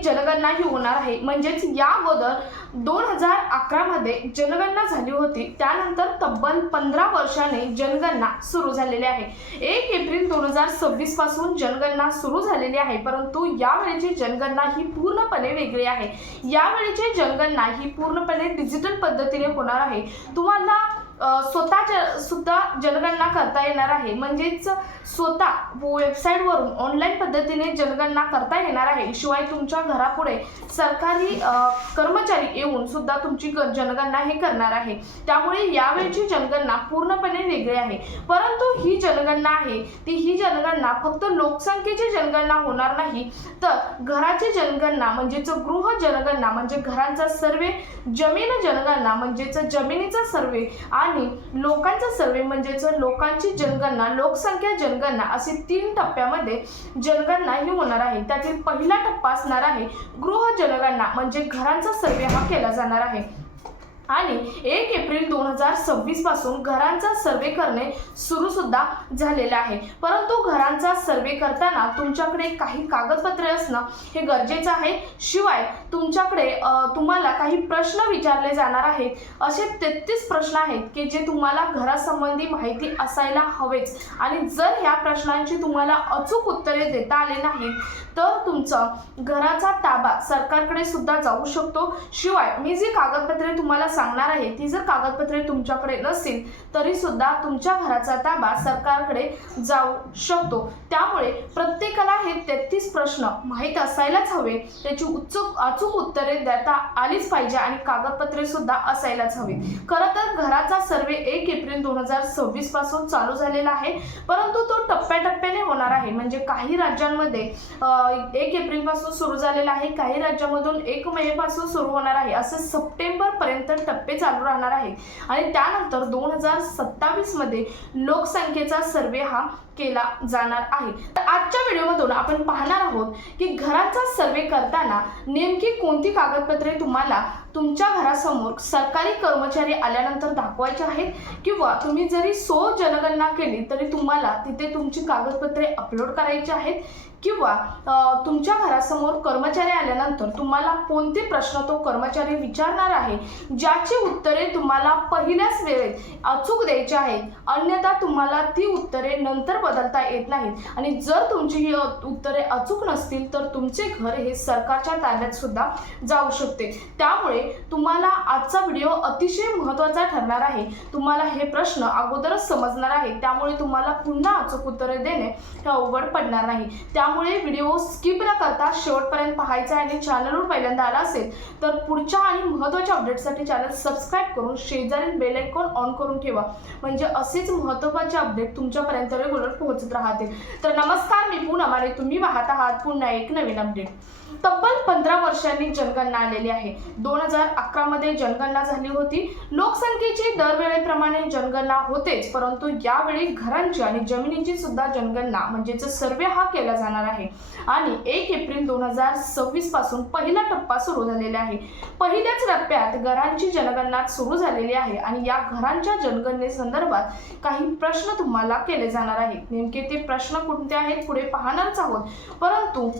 जनगणना ही होणार आहे। म्हणजेच या अगोदर 2011 मध्ये जनगणना झाली होती, त्यानंतर तब्बल 15 वर्षांनी जनगणना सुरू झालेली आहे। 1 एप्रिल 2026 पासून जनगणना सुरू झालेली आहे, परंतु यावेळीची जनगणना ही पूर्णपणे वेगळी आहे। यावेळीची जनगणना ही पूर्णपणे डिजिटल पद्धतीने होणार आहे। तुम्हाला सुद्धा जनगणना करता येणार आहे, म्हणजेच स्वतः वेबसाईटवरून ऑनलाईन पद्धतीने जनगणना करता येणार आहे। शिवाय तुमच्या घरापुढे सरकारी कर्मचारी येऊन सुद्धा तुमची जनगणना हे करणार आहे। त्यामुळे यावेळची जनगणना पूर्णपणे वेगळी आहे। परंतु ही जनगणना आहे ही जनगणना फक्त लोकसंख्येची जनगणना होणार नाही, तर घराची जनगणना म्हणजेच गृह जनगणना म्हणजे घरांचा सर्वे, जमीन जनगणना म्हणजेच जमिनीचा सर्वे आणि लोकांचा सर्वे म्हणजेच लोकांची जनगणना, लोकसंख्या जनगणना असे 3 टप्प्यामध्ये जनगणना ही होणार आहे। त्यातील पहिला टप्पा असणार आहे गृह जनगणना, म्हणजे घरांचा सर्वे हा केला जाणार आहे आणि 1 एप्रिल 2026 पासून घरांचा सर्वे करणे सुरू सुद्धा झालेले आहे। परंतु घरांचा सर्वे करताना तुमच्याकडे काही कागदपत्रे असणं हे गरजेचं आहे। शिवाय तुमच्याकडे तुम्हाला काही प्रश्न विचारले जाणार आहेत। असे 33 प्रश्न आहेत की जे तुम्हाला घरासंबंधी माहिती असायला हवेच आणि जर ह्या प्रश्नांची तुम्हाला अचूक उत्तरे देता आले नाहीत तर तुमचा घराचा ताबा सरकारकडे सुद्धा जाऊ शकतो। शिवाय मी जी कागदपत्रे तुम्हाला सांगणार आहे ती जर कागदपत्रे तुमच्याकडे नसतील तरी सुद्धा तुमच्या घराचा ताबा सरकारकडे जाऊ शकतो। त्यामुळे प्रत्येकाला हे 33 प्रश्न माहीत असायलाच हवे, त्याची अचूक उत्तरे देता आलीच पाहिजे आणि कागदपत्रे सुद्धा असायलाच हवे। खरं तर घराचा सर्वे 1 एप्रिल 2026 पासून चालू झालेला आहे, परंतु तो टप्प्याटप्प्याने होणार आहे। म्हणजे काही राज्यांमध्ये 1 एप्रिल पासून सुरू झालेला आहे, काही राज्यामधून 1 मे पासून सुरू होणार आहे। असे सप्टेंबर पर्यंत टप्पे चालू राहणार आहेत आणि त्यानंतर 2027 मध्ये लोकसंख्येचा सर्वे हा केला जाणार आहे। तर आजच्या व्हिडिओमधून आपण पाहणार आहोत की घराचा सर्वे करताना नेमकी कोणती कागदपत्रे तुम्हाला तुमच्या घरासमोर सरकारी कर्मचारी आल्यानंतर दाखवायचे आहेत, किंवा तुम्ही जरी जनगणना केली तरी तुम्हाला तिथे तुमची कागदपत्रे अपलोड करायची आहेत, किंवा तुमच्या घरासमोर कर्मचारी आल्यानंतर तुम्हाला कोणते प्रश्न तो कर्मचारी विचारणार आहे ज्याची उत्तरे तुम्हाला पहिल्याच वेळेत अचूक द्यायची आहेत, अन्यथा तुम्हाला ती उत्तरे नंतर बदलता येत नाहीत आणि जर तुमची ही उत्तरे अचूक नसतील तर तुमचे घर हे सरकारच्या ताब्यात सुद्धा जाऊ शकते। त्यामुळे तुम्हाला आजचा व्हिडिओ अतिशय महत्त्वाचा ठरणार आहे। तुम्हाला हे प्रश्न अगोदरच समजणार आहे, त्यामुळे तुम्हाला पुन्हा अचूक उत्तरे देणे हे अवघड पडणार नाही। त्यामुळे व्हिडिओ स्किप न करता शेवटपर्यंत पाहायचा आणि चॅनलवर पहिल्यांदा आला असेल तर पुढच्या आणि महत्त्वाच्या अपडेट्ससाठी चॅनल सबस्क्राइब करून शेजारील बेल आयकॉन ऑन करून ठेवा, म्हणजे असेच महत्त्वाचे अपडेट तुमच्यापर्यंत रेग्युलर पोहोचत राहतील। तर नमस्कार, मी पूनम आणि तुम्ही पाहत आहात पुन्हा एक नवीन अपडेट। तब्बल 15 वर्षांनी जनगणना आलेली आहे। 2011 मध्ये जनगणना झाली होती। लोकसंख्येची दरवेळेप्रमाणे जनगणना होतेच, परंतु यावेळी घरांची आणि जमिनीची सुद्धा जनगणना म्हणजेच सर्वे हा केला जाणार आहे आणि 1 एप्रिल 2026 पासून पहिला टप्पा सुरू झालेला आहे। पहिल्याच टप्प्यात घरांची जनगणना सुरू झालेली आहे आणि या घरांच्या जनगणनेसंदर्भात काही प्रश्न तुम्हाला केले जाणार आहेत। नेमके ते प्रश्न कोणते आहेत पुढे पाहणारच आहोत, परंतु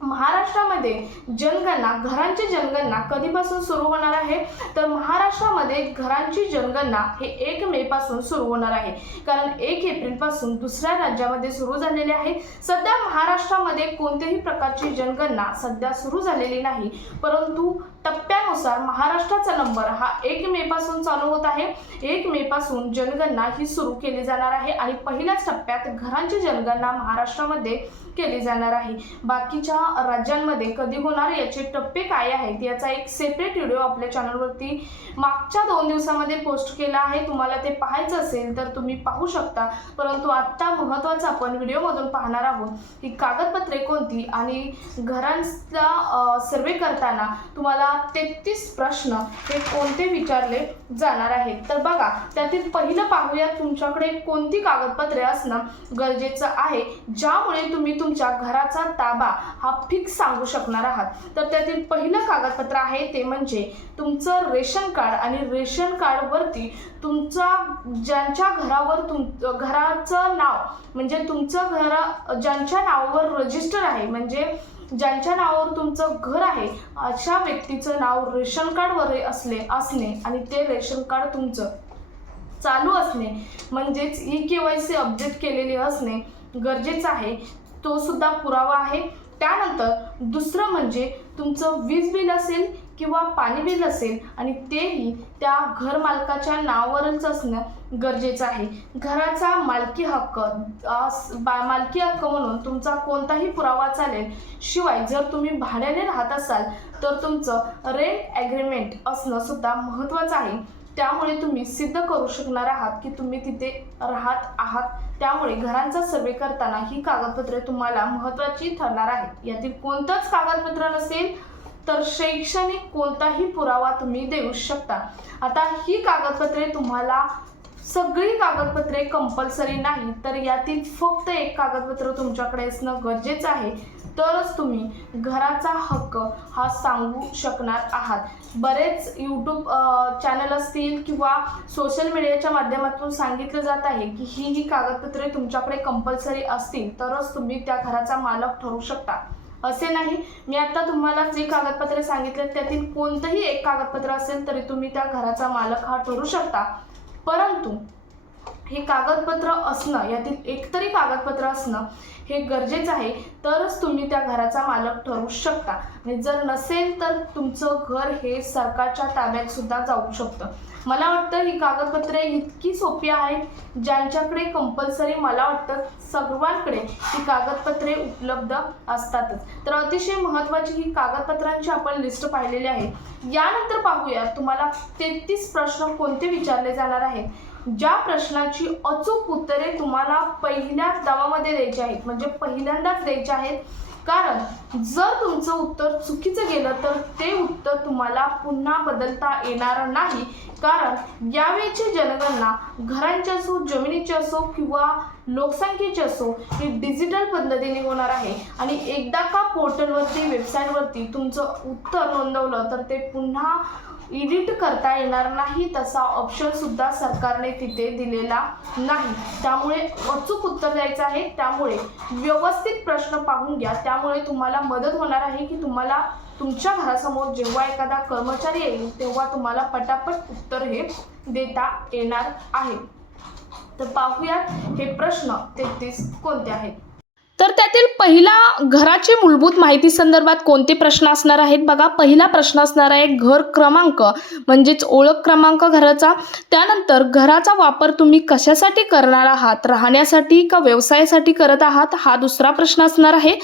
महाराष्ट्रामध्ये जनगणना, घरांची जनगणना कधीपासून सुरू होणार आहे तर महाराष्ट्रामध्ये घरांची जनगणना हे 1 मे पासून सुरू होणार आहे, कारण 1 एप्रिल पासून दुसऱ्या राज्यामध्ये सुरू झालेले आहे। सध्या महाराष्ट्रामध्ये कोणत्याही प्रकारची जनगणना सध्या सुरू झालेली नाही, परंतु टप्प्यानुसार महाराष्ट्राचा नंबर हा 1 मे पासून चालू होत आहे। 1 मे पासून जनगणना ही सुरू केली जाणार आहे आणि पहिल्याच टप्प्यात घरांची जनगणना महाराष्ट्रामध्ये केली जाणार आहे। बाकीच्या राज्यांमध्ये कधी होणार, याचे टप्पे काय आहेत याचा एक सेपरेट व्हिडिओ आपल्या चॅनलवरती मागच्या 2 दिवसामध्ये पोस्ट केला आहे। तुम्हाला ते पाहायचं असेल तर तुम्ही पाहू शकता, परंतु आता महत्त्वाचं आपण व्हिडिओमधून पाहणार आहोत की कागदपत्रे कोणती आणि घरांचा सर्वे करताना तुम्हाला 33 प्रश्न हे कोणते विचारले जाणार आहेत। तर बघा, त्यातील पहिलं पाहूया तुमच्याकडे कोणती कागदपत्रे असणं गरजेचं आहे ज्यामुळे तुम्ही तुमच्या घराचा ताबा हा फिक्स सांगू शकणार आहात। तर त्यातील पहिलं कागदपत्र आहे ते म्हणजे तुमचं रेशन कार्ड आणि रेशन कार्डवरती तुमचा ज्यांच्या घरावर घराचं नाव म्हणजे तुमचं घर ज्यांच्या नावावर रजिस्टर आहे, म्हणजे ज्यांच्या नावावर तुमचं घर आहे अशा व्यक्तीचं नाव रेशन कार्डवर असणे आणि ते रेशन कार्ड तुमचं चालू असणे म्हणजेच KYC अपडेट केलेले असणे गरजेचं आहे, तो सुद्धा पुरावा आहे। त्यानंतर दुसरं म्हणजे तुमचं वीज बिल असेल किंवा पाणी बिल असेल आणि तेही त्या घर मालकाच्या नावावरच असणं गरजेचं आहे। घराचा मालकी हक्क म्हणून तुमचा कोणताही पुरावा चालेल, शिवाय जर तुम्ही भाड्याने राहत असाल तर तुमचं रेंट ॲग्रीमेंट असणं सुद्धा महत्त्वाचं आहे। त्यामुळे तुम्ही सिद्ध करू शकणार आहात की तुम्ही तिथे राहत आहात। त्यामुळे घरांचा सर्वे करताना ही कागदपत्रे तुम्हाला महत्त्वाची ठरणार आहेत। यातील कोणतंच कागदपत्र नसेल तर शैक्षणिक कोणताही पुरावा तुम्ही देऊ शकता। आता ही कागदपत्रे तुम्हाला सगळी कागदपत्रे कंपल्सरी नाही, तर यातील फक्त एक कागदपत्र तुमच्याकडे असणं गरजेचं आहे, तरच तुम्ही घराचा हक्क हा सांगू शकणार आहात। बरेच यूट्यूब चॅनल असतील किंवा सोशल मीडियाच्या माध्यमातून सांगितलं जात आहे की ही कागदपत्रे तुमच्याकडे कंपल्सरी असतील तरच तुम्ही त्या घराचा मालक ठरू शकता। असे नाही, मी आता तुम्हाला जे कागदपत्रे सांगितले त्यातील कोणतंही एक कागदपत्र असेल तरी तुम्ही त्या घराचा मालक हा ठरू शकता, परंतु हे कागदपत्र असणं, यातील एकतरी कागदपत्र असणं हे गरजेचं आहे, तरच तुम्ही त्या घराचा मालक ठरू शकता। आणि जर नसेल तर तुमचं घर हे सरकारच्या ताब्यात सुद्धा जाऊ शकतं। मला वाटतं ही कागदपत्रे इतकी सोपी आहेत, ज्यांच्याकडे कंपल्सरी मला वाटतं सर्वांकडे ही कागदपत्रे उपलब्ध असतातच। तर अतिशय महत्त्वाची ही कागदपत्रांची आपण लिस्ट पाहिलेली आहे। यानंतर पाहूया तुम्हाला 33 प्रश्न कोणते विचारले जाणार आहेत। ज्या प्रश्नाची अचूक उत्तरे तुम्हाला पहिल्याच डावामध्ये द्यायची आहेत, म्हणजे पहिल्यांदाच द्यायची आहेत, कारण जर तुमचं उत्तर चुकीचं गेलं तर ते उत्तर तुम्हाला पुन्हा बदलता येणार नाही। कारण यावेळची जनगणना घरांची असो, जमिनीची असो किंवा लोकसंख्येची असो ही डिजिटल पद्धतीने होणार आहे आणि एकदा का पोर्टलवरती वेबसाईटवरती तुमचं उत्तर नोंदवलं तर ते पुन्हा एडिट करता येणार नाही, तसा ऑप्शन सुद्धा सरकारने तिथे दिलेला नाही। त्यामुळे अचूक उत्तर द्यायचं आहे, त्यामुळे व्यवस्थित प्रश्न पाहून घ्या। त्यामुळे तुम्हाला मदत होणार आहे की तुम्हाला तुमच्या घरासमोर जेव्हा एखादा कर्मचारी येईल तेव्हा तुम्हाला पटापट उत्तर हे देता येणार आहे। तर पाहूयात हे प्रश्न 33 कोणते आहेत। तर त्यातील पहिला घराची मूलभूत माहिती संदर्भात कोणते प्रश्न असणार आहेत बघा। पहिला प्रश्न असणार आहे घर क्रमांक म्हणजेच ओळख क्रमांक घराचा। त्यानंतर घराचा वापर तुम्ही कशासाठी करणार आहात, राहण्यासाठी का व्यवसायासाठी करत आहात, हा दुसरा प्रश्न असणार आहे।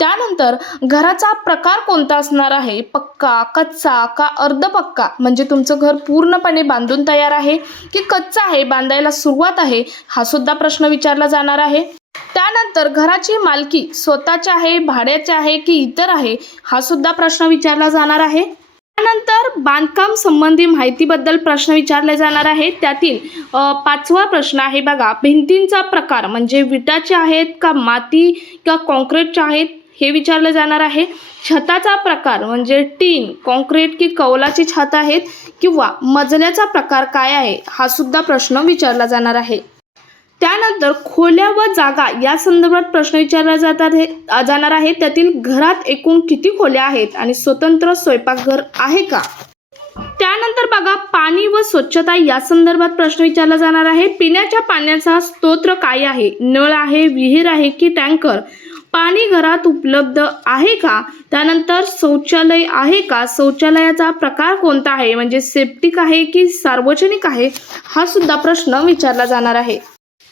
त्यानंतर घराचा प्रकार कोणता असणार आहे, पक्का, कच्चा का अर्धपक्का, म्हणजे तुमचं घर पूर्णपणे बांधून तयार आहे की कच्चा आहे, बांधायला सुरुवात आहे, हा सुद्धा प्रश्न विचारला जाणार आहे। त्यानंतर घराची मालकी स्वतःची आहे, भाड्याची आहे की इतर आहे, हा सुद्धा प्रश्न विचारला जाणार आहे। त्यानंतर बांधकाम संबंधी माहितीबद्दल प्रश्न विचारले जाणार आहे। त्यातील 5वा प्रश्न आहे बघा, भिंतींचा प्रकार म्हणजे विटाचे आहेत का माती का कॉन्क्रीटचे आहेत, हे विचारले जाणार आहे। छताचा प्रकार म्हणजे टीन, कॉन्क्रीट की कौलाची छत आहेत किंवा मजल्याचा प्रकार काय आहे, हा सुद्धा प्रश्न विचारला जाणार आहे। त्यानंतर खोल्या व जागा या संदर्भात प्रश्न विचारला जाणार आहे। त्यातील घरात एकूण किती खोल्या आहेत आणि स्वतंत्र स्वयंपाकघर आहे का। त्यानंतर बघा पाणी व स्वच्छता या संदर्भात प्रश्न विचारला जाणार आहे। पिण्याच्या पाण्याचा स्रोत काय आहे, नळ आहे, विहीर आहे की टँकर, पाणी घरात उपलब्ध आहे का। त्यानंतर शौचालय आहे का, शौचालयाचा प्रकार कोणता आहे, म्हणजे सेप्टिक आहे की सार्वजनिक आहे, हा सुद्धा प्रश्न विचारला जाणार आहे।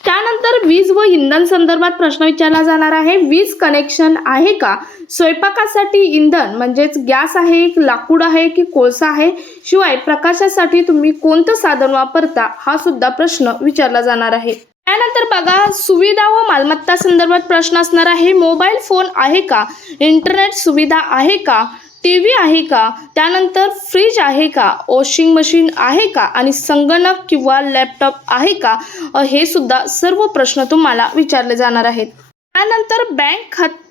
त्यानंतर वीज व इंधन संदर्भात प्रश्न विचारला जाणार आहे। वीज कनेक्शन आहे का, स्वयंपाकासाठी इंधन म्हणजेच गॅस आहे, लाकूड आहे की कोळसा आहे, शिवाय प्रकाशासाठी तुम्ही कोणतं साधन वापरता, हा सुद्धा प्रश्न विचारला जाणार आहे। त्यानंतर बघा सुविधा व मालमत्ता संदर्भात प्रश्न असणार आहे। मोबाईल फोन आहे का, इंटरनेट सुविधा आहे का, टीव्ही आहे का, त्यानंतर फ्रीज आहे का, वॉशिंग मशीन आहे का आणि संगणक किंवा लॅपटॉप आहे का, हे सुद्धा सर्व प्रश्न तुम्हाला विचारले जाणार आहेत। त्यानंतर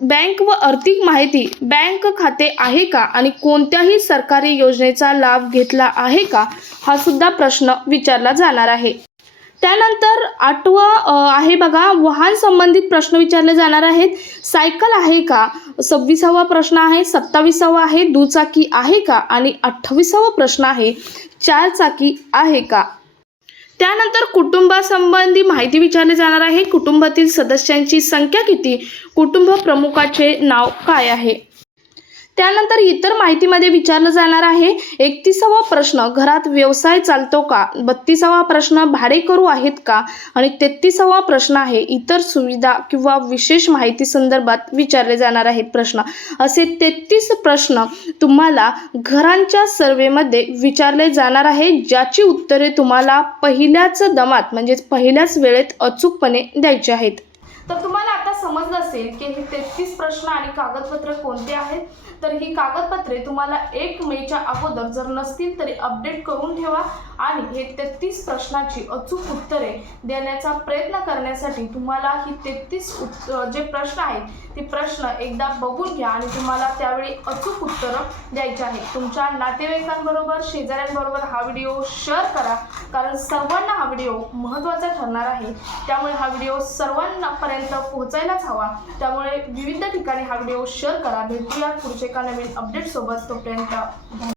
बँक व आर्थिक माहिती, बँक खाते आहे का आणि कोणत्याही सरकारी योजनेचा लाभ घेतला आहे का, हा सुद्धा प्रश्न विचारला जाणार आहे। त्यानंतर 8वं आहे बघा, वाहन संबंधित प्रश्न विचारले जाणार आहेत. सायकल आहे का? 26वा प्रश्न आहे. 27वा आहे दुचाकी आहे का? आणि 28वा प्रश्न आहे चारचाकी आहे का? त्यानंतर कुटुंबासंबंधी माहिती विचारली जाणार आहे. कुटुंबातील सदस्यांची संख्या किती? कुटुंब प्रमुखाचे नाव काय आहे? त्यानंतर इतर माहितीमध्ये विचारलं जाणार आहे. 31वा प्रश्न, घरात व्यवसाय चालतो का? 32वा प्रश्न, भाडेकरू आहेत का? आणि 33वा प्रश्न आहे इतर सुविधा किंवा विशेष माहिती संदर्भात विचारले जाणार आहेत प्रश्न. असे 33 प्रश्न तुम्हाला घरांच्या सर्वेमध्ये विचारले जाणार आहे, ज्याची उत्तरे तुम्हाला पहिल्याच दमात म्हणजेच पहिल्याच वेळेत अचूकपणे द्यायची आहेत. तर तुम्हाला आता समजलं असेल की हे 33 प्रश्न आणि कागदपत्रे कोणते आहेत. तर ही कागदपत्रे तुम्हाला 1 मेच्या अगोदर जर नसतील तरी अपडेट करून ठेवा आणि हे 33 प्रश्नाची अचूक उत्तरे देण्याचा प्रयत्न करण्यासाठी तुम्हाला ही 33 जे प्रश्न आहेत ते प्रश्न एकदा बघून घ्या आणि तुम्हाला त्यावेळी अचूक उत्तरं द्यायची आहेत. तुमच्या नातेवाईकांबरोबर शेजाऱ्यांबरोबर हा व्हिडिओ शेअर करा, कारण सर्वांना हा व्हिडिओ महत्त्वाचा ठरणार आहे. त्यामुळे हा व्हिडिओ सर्वांपर्यंत पोहोचायलाच हवा. त्यामुळे विविध ठिकाणी हा व्हिडिओ शेअर करा. भेटूया पुढच्या एका नवीन अपडेट सोबत. तोपर्यंत